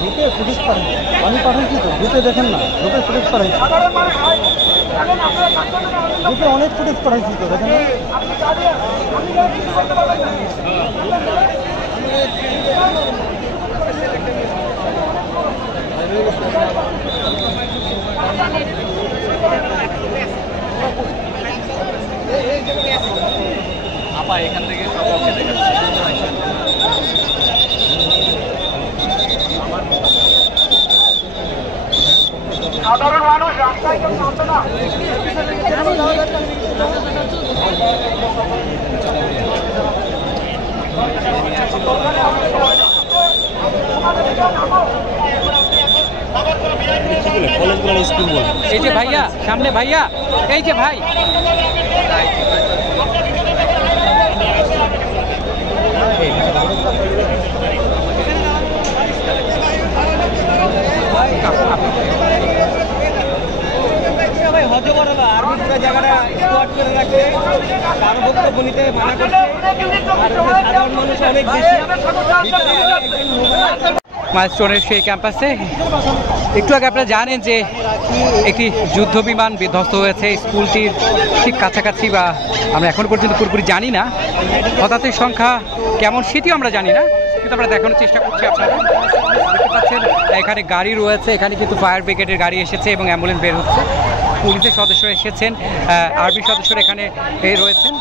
গ্রুপে ফুটেজ পাঠাই, আমি পাঠাইছি তো, গ্রুপে দেখেন না, গ্রুপে ফুটেজ পাঠাইছি, গ্রুপে অনেক ফুটেজ পাঠাইছি তো, দেখেন না। আপা এখান থেকে সব ওকে দেখাচ্ছে। সাধারণ মানুষ রাস্তায় কেউ নামতো না। এই যে ভাইয়া, সামনে ভাইয়া, এই যে ভাই, জায়গাটা স্পট করে রাখছে, কারো বক্তব্য নিতে মানা করছে, আর সাধারণ মানুষ অনেক বেশি। মাইলস্টোনের সেই ক্যাম্পাসে একটু আগে আপনারা জানেন যে একটি যুদ্ধ বিমান বিধ্বস্ত হয়েছে স্কুলটির ঠিক কাছাকাছি, বা আমরা এখনো পর্যন্ত পুরোপুরি জানি না হতাহতের সংখ্যা কেমন সেটিও আমরা জানি না, কিন্তু আমরা দেখানোর চেষ্টা করছি। আপনারা দেখতে পাচ্ছেন এখানে গাড়ি রয়েছে, এখানে কিন্তু ফায়ার ব্রিগেডের গাড়ি এসেছে এবং অ্যাম্বুলেন্স বের হচ্ছে, পুলিশের সদস্য এসেছেন, আর্মি সদস্যরা এখানে রয়েছেন।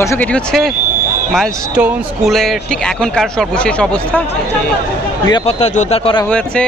দর্শক, এটি হচ্ছে মাইলস্টোন স্কুলের ঠিক এখনকার সর্বশেষ অবস্থা। নিরাপত্তা জোরদার করা হয়েছে।